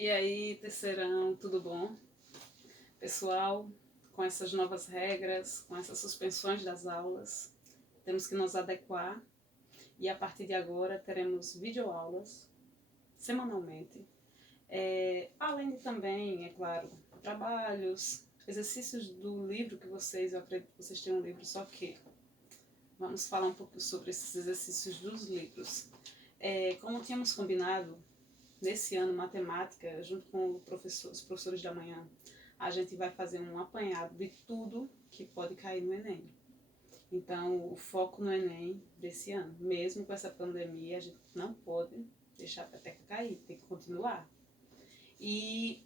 E aí, terceirão, tudo bom? Pessoal, com essas novas regras, com essas suspensões das aulas, temos que nos adequar e a partir de agora teremos videoaulas semanalmente. Além de também, é claro, trabalhos, exercícios do livro que vocês, eu acredito que vocês têm um livro, só que vamos falar um pouco sobre esses exercícios dos livros. Como tínhamos combinado, nesse ano, matemática, junto com os professores da manhã, a gente vai fazer um apanhado de tudo que pode cair no Enem. Então, o foco no Enem desse ano, mesmo com essa pandemia, a gente não pode deixar a peteca cair, tem que continuar. E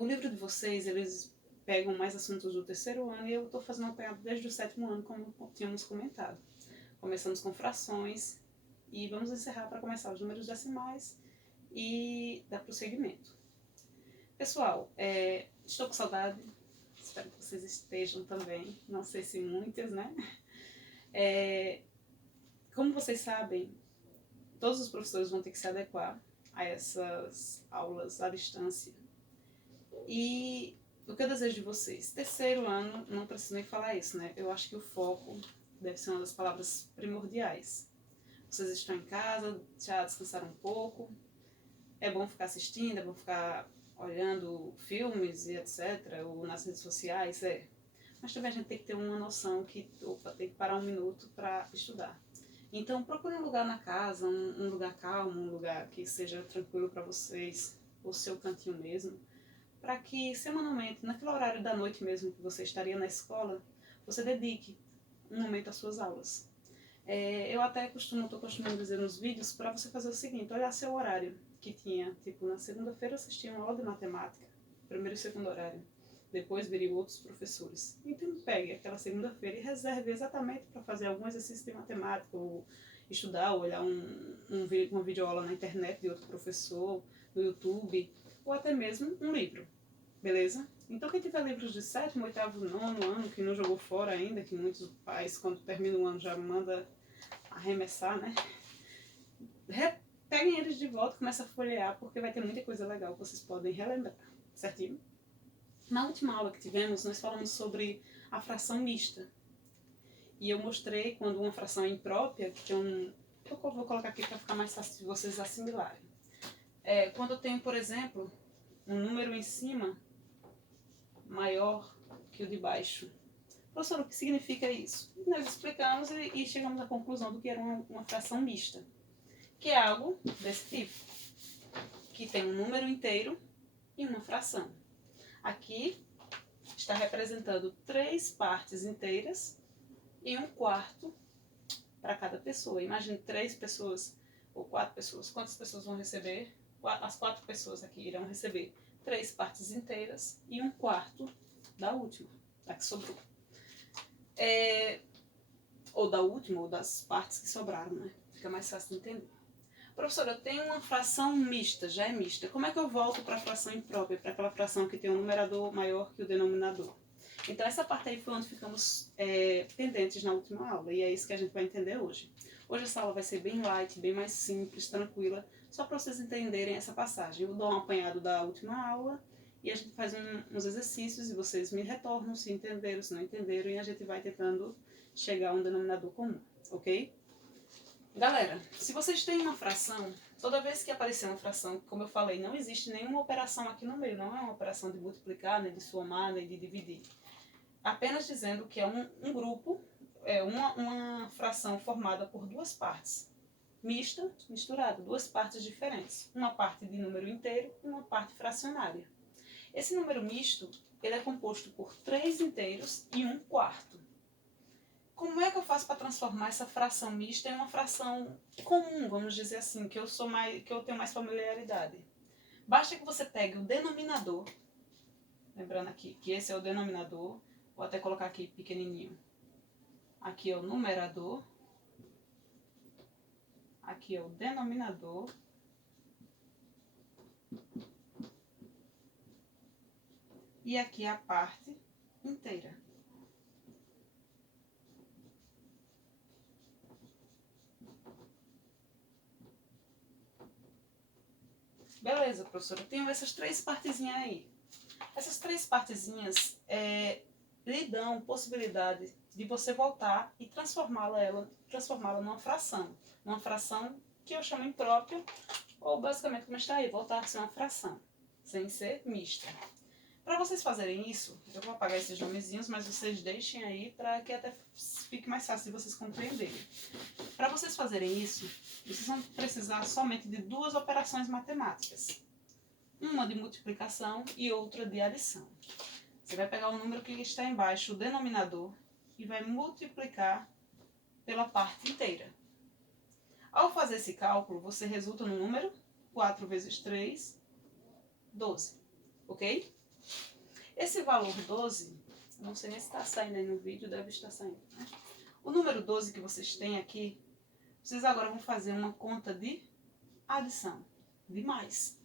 o livro de vocês, eles pegam mais assuntos do terceiro ano e eu estou fazendo um apanhado desde o sétimo ano, como tínhamos comentado. Começamos com frações e vamos encerrar para começar os números decimais e dar prosseguimento. Pessoal, estou com saudade, espero que vocês estejam também, não sei se muitas, né? Como vocês sabem, todos os professores vão ter que se adequar a essas aulas à distância. E o que eu desejo de vocês? Terceiro ano, não preciso nem falar isso, né? Eu acho que o foco deve ser uma das palavras primordiais. Vocês estão em casa, já descansaram um pouco, é bom ficar assistindo, é bom ficar olhando filmes e etc, ou nas redes sociais, mas também a gente tem que ter uma noção que, tem que parar um minuto para estudar. Então procure um lugar na casa, um lugar calmo, um lugar que seja tranquilo para vocês, o seu cantinho mesmo, para que semanalmente, naquele horário da noite mesmo que você estaria na escola, você dedique um momento às suas aulas. Eu até estou costumando dizer nos vídeos para você fazer o seguinte: olhar seu horário que tinha, tipo, na segunda-feira vocês tinham aula de matemática, primeiro e segundo horário, depois viriam outros professores. Então pegue aquela segunda-feira e reserve exatamente para fazer algum exercício de matemática, ou estudar, ou olhar uma videoaula na internet de outro professor, no YouTube, ou até mesmo um livro, beleza? Então quem tiver livros de sétimo, oitavo, nono ano, que não jogou fora ainda, que muitos pais, quando termina o ano, já manda arremessar, né? Peguem eles de volta e comecem a folhear, porque vai ter muita coisa legal que vocês podem relembrar, certinho? Na última aula que tivemos, nós falamos sobre a fração mista. E eu mostrei quando uma fração é imprópria, que tem um... Eu vou colocar aqui para ficar mais fácil de vocês assimilarem. Quando eu tenho, por exemplo, um número em cima maior que o de baixo. Professor, o que significa isso? Nós explicamos e chegamos à conclusão do que era uma fração mista, que é algo desse tipo, que tem um número inteiro e uma fração. Aqui está representando 3 partes inteiras e 1/4 para cada pessoa. Imagine 3 pessoas ou 4 pessoas. Quantas pessoas vão receber? As 4 pessoas aqui irão receber 3 partes inteiras e 1/4 da última, da que sobrou. Ou da última, ou das partes que sobraram, né? Fica mais fácil de entender. Professora, eu tenho uma fração mista, já é mista. Como é que eu volto para a fração imprópria, para aquela fração que tem um numerador maior que o denominador? Então essa parte aí foi onde ficamos pendentes na última aula, e é isso que a gente vai entender hoje. Hoje essa aula vai ser bem light, bem mais simples, tranquila, só para vocês entenderem essa passagem. Eu dou um apanhado da última aula e a gente faz uns exercícios e vocês me retornam se entenderam, se não entenderam, e a gente vai tentando chegar a um denominador comum, ok? Galera, se vocês têm uma fração, toda vez que aparecer uma fração, como eu falei, não existe nenhuma operação aqui no meio, não é uma operação de multiplicar, nem de somar, nem de dividir. Apenas dizendo que é um grupo, uma fração formada por 2 partes, misturada, 2 partes diferentes, uma parte de número inteiro e uma parte fracionária. Esse número misto, ele é composto por 3 inteiros e 1/4. Como é que eu faço para transformar essa fração mista em uma fração comum, vamos dizer assim, que eu tenho mais familiaridade? Basta que você pegue o denominador, lembrando aqui que esse é o denominador, vou até colocar aqui pequenininho. Aqui é o numerador, aqui é o denominador, e aqui é a parte inteira. Beleza, professora, eu tenho essas três partezinhas aí. Essas três partezinhas lhe dão possibilidade de você voltar e transformá-la numa fração. Uma fração que eu chamo imprópria, ou basicamente como está aí, voltar a ser uma fração, sem ser mista. Para vocês fazerem isso, eu vou apagar esses nomezinhos, mas vocês deixem aí para que até fique mais fácil de vocês compreenderem. Para vocês fazerem isso, vocês vão precisar somente de duas operações matemáticas. Uma de multiplicação e outra de adição. Você vai pegar o número que está embaixo, o denominador, e vai multiplicar pela parte inteira. Ao fazer esse cálculo, você resulta no número 4 vezes 3, 12. Ok? Esse valor 12, não sei nem se está saindo aí no vídeo, deve estar saindo, né? O número 12 que vocês têm aqui, vocês agora vão fazer uma conta de adição, de mais.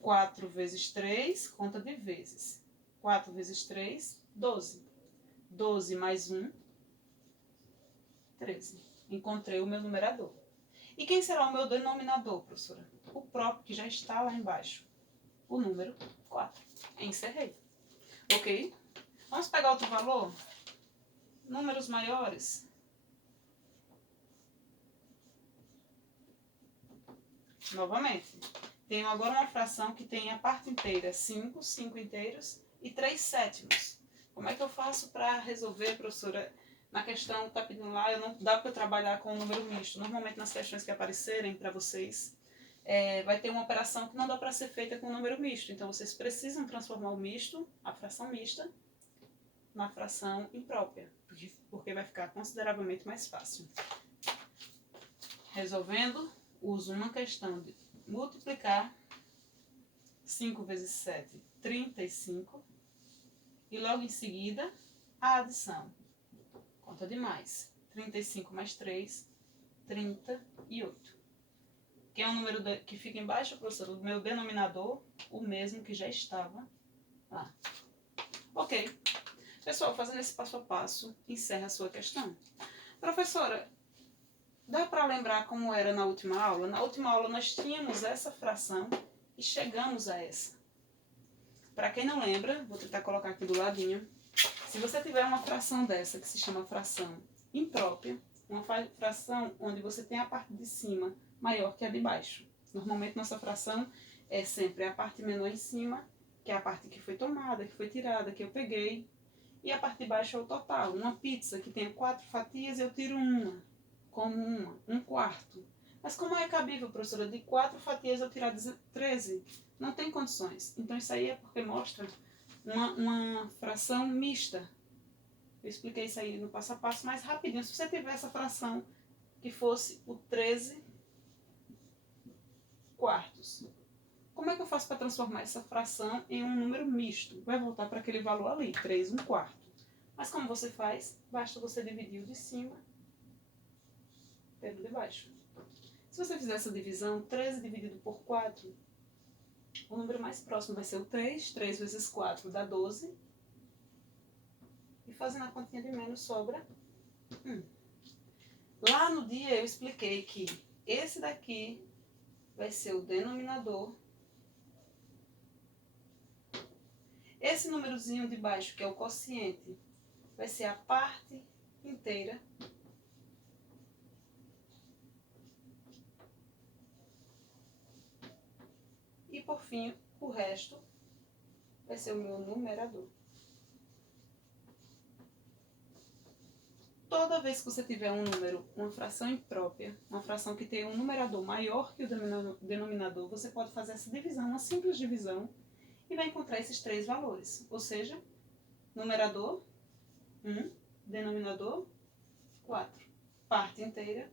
4 vezes 3, conta de vezes. 4 vezes 3, 12. 12 mais 1, 13. Encontrei o meu numerador. E quem será o meu denominador, professora? O próprio que já está lá embaixo. O número 4. Encerrei. Ok? Vamos pegar outro valor? Números maiores. Novamente. Tenho agora uma fração que tem a parte inteira 5, 5 inteiros e 3 sétimos. Como é que eu faço para resolver, professora? Na questão que está pedindo lá, não dá para eu trabalhar com o número misto. Normalmente nas questões que aparecerem para vocês, vai ter uma operação que não dá para ser feita com o número misto. Então vocês precisam transformar o misto, a fração mista, na fração imprópria, porque vai ficar consideravelmente mais fácil. Resolvendo, uso uma questão de multiplicar 5 vezes 7, 35, e logo em seguida a adição. Conta de mais. 35 mais 3, 38. Que é o número que fica embaixo, professor, do meu denominador, o mesmo que já estava lá. Ok. Pessoal, fazendo esse passo a passo, encerra a sua questão. Professora, dá para lembrar como era na última aula? Na última aula nós tínhamos essa fração e chegamos a essa. Para quem não lembra, vou tentar colocar aqui do ladinho. Se você tiver uma fração dessa, que se chama fração imprópria, uma fração onde você tem a parte de cima maior que a de baixo. Normalmente nossa fração é sempre a parte menor em cima, que é a parte que foi tomada, que foi tirada, que eu peguei. E a parte de baixo é o total. Uma pizza que tem 4 fatias, eu tiro uma, como uma, 1/4. Mas como é cabível, professora, de 4 fatias eu tirar 13? Não tem condições. Então isso aí é porque mostra uma fração mista. Eu expliquei isso aí no passo a passo mais rapidinho. Se você tiver essa fração que fosse o 13 quartos, como é que eu faço para transformar essa fração em um número misto? Vai voltar para aquele valor ali, 3/4. Mas como você faz? Basta você dividir o de cima pelo de baixo. Se você fizer essa divisão, 13 dividido por 4, o número mais próximo vai ser o 3. 3 vezes 4 dá 12. E fazendo a continha de menos sobra 1. Lá no dia eu expliquei que esse daqui vai ser o denominador. Esse númerozinho de baixo, que é o quociente, vai ser a parte inteira. E por fim, o resto vai ser o meu numerador. Toda vez que você tiver um número, uma fração imprópria, uma fração que tem um numerador maior que o denominador, você pode fazer essa divisão, uma simples divisão, e vai encontrar esses 3 valores. Ou seja, numerador 1, denominador 4. Parte inteira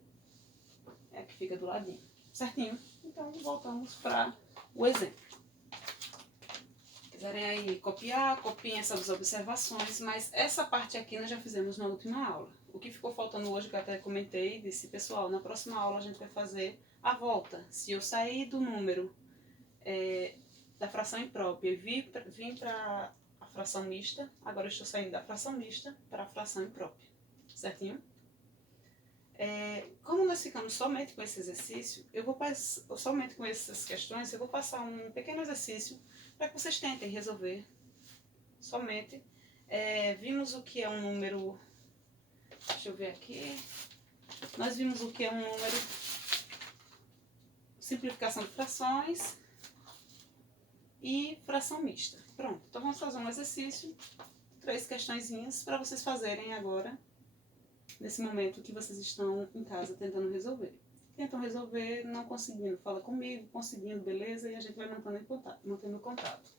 é a que fica do ladinho. Certinho? Então, voltamos para o exemplo. Se quiserem aí copiar, copiem essas observações, mas essa parte aqui nós já fizemos na última aula. O que ficou faltando hoje, que eu até comentei, disse, pessoal, na próxima aula a gente vai fazer a volta. Se eu sair do número da fração imprópria e vim para a fração mista, agora eu estou saindo da fração mista para a fração imprópria. Certinho? Como nós ficamos somente com esse exercício, somente com essas questões, eu vou passar um pequeno exercício para que vocês tentem resolver somente. Vimos o que é um número, deixa eu ver aqui, nós vimos o que é um número, simplificação de frações e fração mista. Pronto, então vamos fazer um exercício, 3 questõezinhas para vocês fazerem agora, nesse momento que vocês estão em casa tentando resolver. Tentam resolver, não conseguindo, fala comigo, conseguindo, beleza, e a gente vai mantendo contato.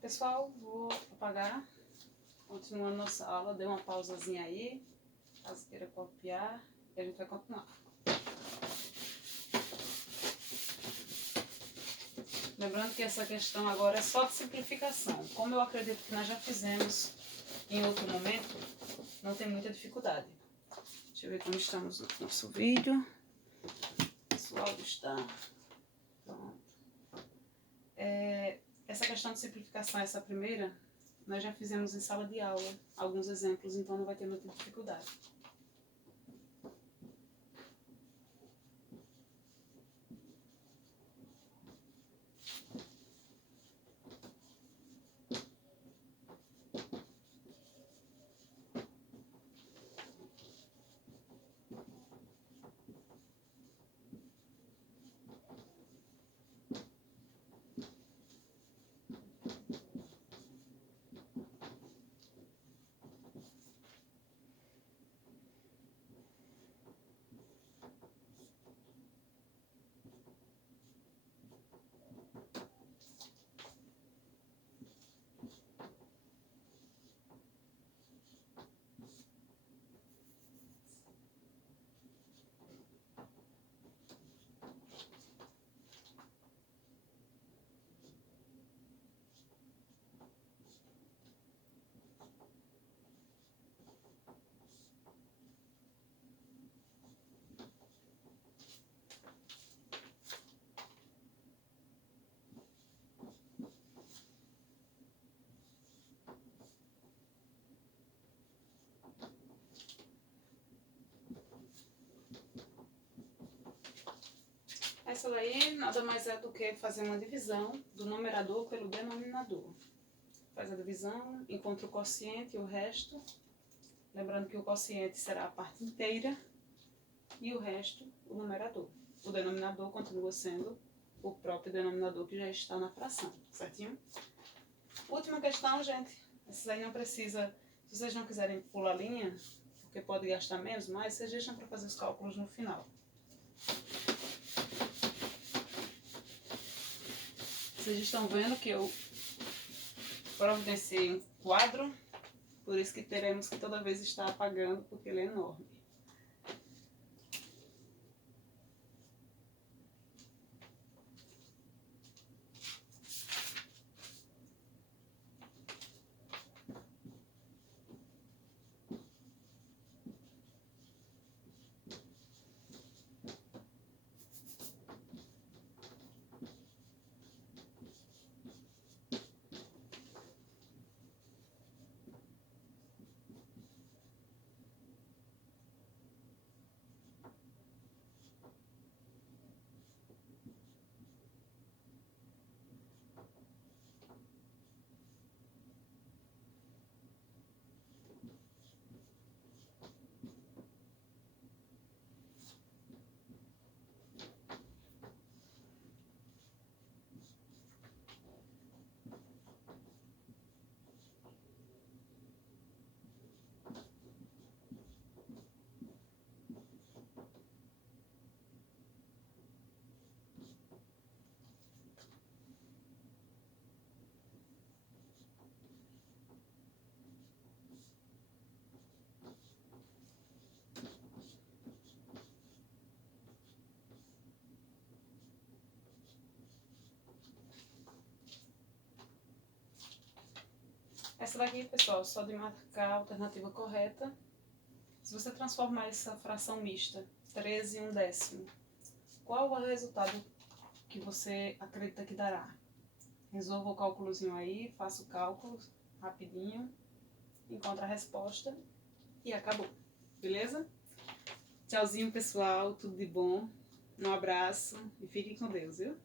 Pessoal, vou apagar, continuando nossa aula, dê uma pausazinha aí, caso queira copiar, e a gente vai continuar. Lembrando que essa questão agora é só de simplificação. Como eu acredito que nós já fizemos em outro momento, não tem muita dificuldade. Deixa eu ver como estamos no nosso vídeo. O áudio está pronto. Essa questão de simplificação, essa primeira, nós já fizemos em sala de aula, alguns exemplos, então não vai ter muita dificuldade. Essa daí nada mais é do que fazer uma divisão do numerador pelo denominador. Faz a divisão, encontra o quociente e o resto. Lembrando que o quociente será a parte inteira e o resto o numerador. O denominador continua sendo o próprio denominador que já está na fração, certinho? Última questão, gente. Essas aí não precisa, se vocês não quiserem pular linha, porque pode gastar menos, mas vocês deixam para fazer os cálculos no final. Vocês estão vendo que eu providenciei um quadro, por isso que teremos que toda vez estar apagando, porque ele é enorme. Essa daqui, pessoal, só de marcar a alternativa correta. Se você transformar essa fração mista, 13 em 1/10, qual é o resultado que você acredita que dará? Resolva o cálculozinho aí, faça o cálculo rapidinho, encontra a resposta e acabou. Beleza? Tchauzinho, pessoal. Tudo de bom. Um abraço e fiquem com Deus, viu?